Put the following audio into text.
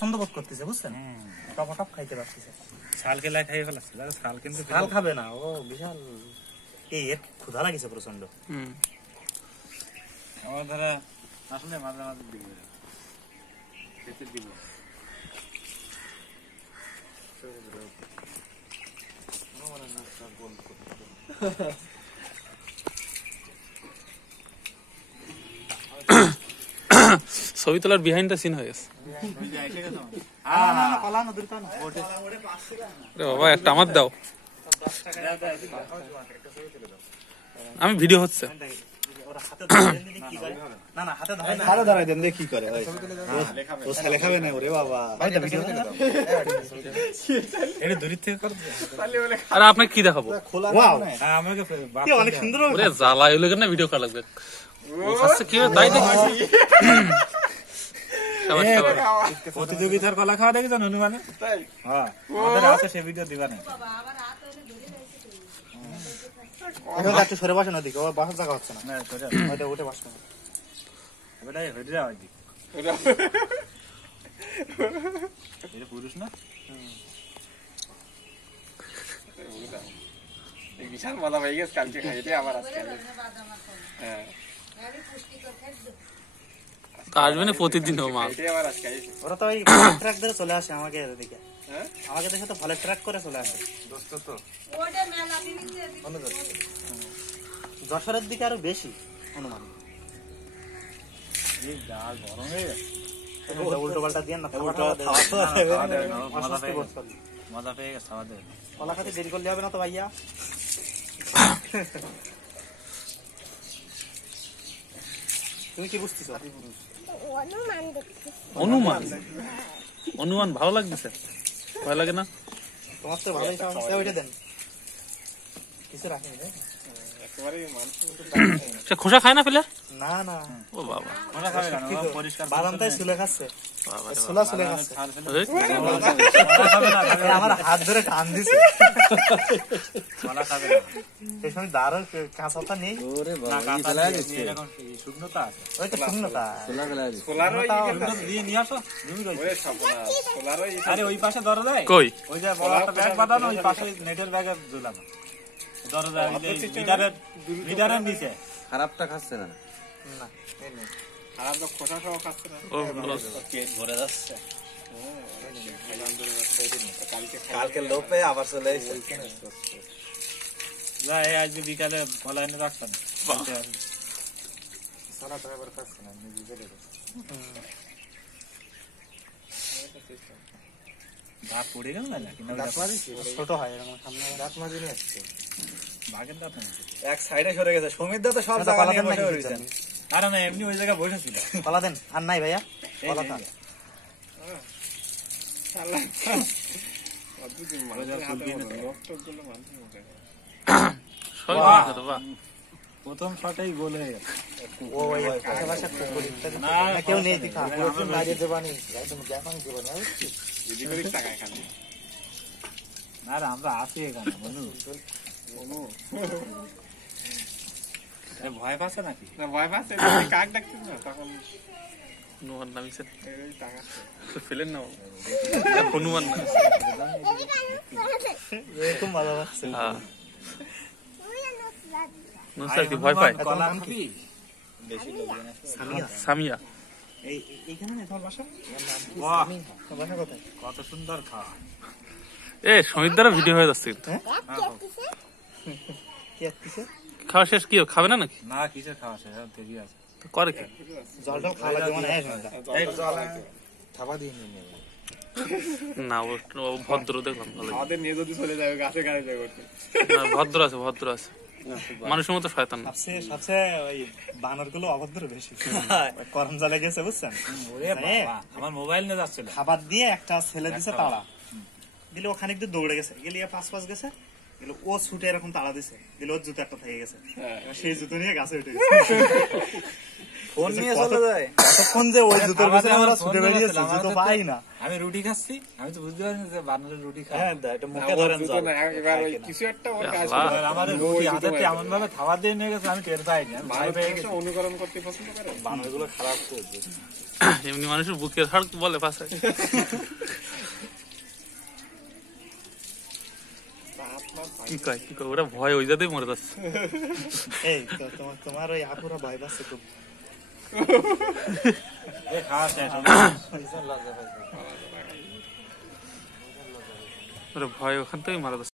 স্বাচ্ছন্দ্য বোধ করতেছে বুঝছেন, টপ খাইতে পারতেছে। শাল কেলা খাইয়ে ফেলাচ্ছে, শাল কিন্তু শাল খাবে না, ও বিশাল এর ক্ষুধা লাগিছে প্রচন্ড। আমার ধরা আসলে মাঝে মাঝে দিব খেতে দিব। ছবি তোলার বিহাইন্ড দ্য সিন হয়ে গেছে। বাবা একটা আমার দাও, আমি ভিডিও হচ্ছে। আরে আপনাকে কি দেখাবো, অনেক সুন্দর জ্বালা হইলো কেন ভিডিও করা লাগবে, কি তাই দেখি। প্রতিযোগিতার কলা খাওয়া দেখেছেন হনুমানে? সে ভিডিও দিবা না। একটু সরে বসেন ওদিকে, ওর বাসার জায়গা হচ্ছে না, উঠে বসে পুরুষ না বিশাল মজা হয়ে গেছে কালকে খাইতে আবার আজকে। আসবে না প্রতিদিন মাছ, ওরা তো ওই ট্রাক ধরে চলে আসে আমাকে দেখে, আমাকে দেখে তো ভালো ট্রাক করে চলে আসে। যশোরের দিকে আরো বেশি অনুমান, গরম হয়ে গেছে। উল্টো পাল্টা দিয়ে না, মজা পেয়ে গেছে আমাদের। কলা খাতে দেরি করলে হবে না তো ভাইয়া। তুমি কি বুঝতেছো? অনুমান অনুমান ভালো লাগতেছে, ভয় লাগে না? তোমার তো ভালোই সমস্যা, ওইটা দেন কিছু রাখেনি। সে খোসা খায় না ফেলে? না না, ও বাবা, বাদামটাই ছুলে খাচ্ছে, ছোলা ছুলে খাচ্ছে। আমার হাত ধরে টান দিছে, এই সময় দাঁড়ার কাঁচাটা নেই, শূন্যতা আছে, ওই তো শূন্যতা। আরে ওই পাশে দরজায় কই ওই যে বড় একটা ব্যাগ বাঁধানো, ওই পাশে নেটের ব্যাগে ঝুলানো দরজা মিটারের নিচে। খারাপটা খাচ্ছে না, খারাপ তো খোসা সহ খাচ্ছে না, পেট ভরে যাচ্ছে। কালকে লোপে আবার চলে এসেছে। যাই আজকে বিকালে বলা এনে রাখছেন ভাত পড়ে গেল না, ছোট হয় এরকম সামনে দাঁত মাঝে নিয়ে আসছে, ভাগের দাঁত এক সাইডে সরে গেছে, সমীর দা তো সব জায়গা নিয়ে বসে রয়েছে। আরে না এমনি ওই জায়গায় বসেছিল। কলা দেন, আর নাই ভাইয়া কলা তা প্রথম শটেই গোল হয়ে গেছে। কেউ নেই দেখা, না রে আমরা আছি এখানে বন্ধু। ভয় পাচ্ছে নাকি? ভয় পাচ্ছে, কাক ডাকছিস না তখন হনুমান নামিছে ফেলেন না, হনুমান এরকম ভালো লাগছে। কি ভয় পায়? সামিয়া এইখানে তোমার বাসা? বাসা কোথায়? কত সুন্দর খাওয়া। এ সমীর দ্বারা ভিডিও হয়ে যাচ্ছে কিন্তু। খাওয়া শেষ, কি খাবে না নাকি? না কিসের খাওয়া শেষ, দেরি আছে। করে কি জল টল খাওয়া লাগে মানে খাবার দিয়ে নিয়ে না, ও ভদ্র দেখলাম ভালো, আমাদের নিয়ে যদি চলে যাবে গাছে গাড়ি যাবে করতে। না ভদ্র আছে, ভদ্র আছে, মানুষের মতো শয়তান না। সবচেয়ে ওই বানর গুলো অভদ্র বেশি, করম জালে গেছে বুঝছেন, আমার মোবাইল নিয়ে যাচ্ছিল, খাবার দিয়ে একটা ছেলে দিছে তাড়া দিলে, ওখানে একটু দৌড়ে গেছে, গেলে পাঁচ গেছে, ও ছুটে এরকম তাড়া দিছে, দিলে ওর জুতো একটা থেকে গেছে, সেই জুতো নিয়ে গাছে উঠে গেছে। ফোন নিয়ে চলে যায়, কতক্ষণ যে ওই জুতোর পিছনে আমরা ছুটে বেরিয়েছি, জুতো পাই না। আমি রুটি খাচ্ছি, আমি তো বুঝতে পারিনি যে বানরের রুটি খায়। মুখে ধরেন কিছু একটা আমার রুটি হাতে এমন ভাবে খাবার দিয়ে নিয়ে গেছে, আমি টের পাইনি, আমি ভয় পেয়ে গেছি। অনুকরণ করতে পছন্দ করে, বানরগুলো খারাপ করবে। এমনি মানুষের বুকের হাড় বলে পাশে। কি কয় ওরা ভয় ওই যাতেই মরে যাচ্ছে। এই তোমার ওই আপুরা ভয় পাচ্ছে খুব। ওরা ভয় ওখান থেকেই মারা যাচ্ছে।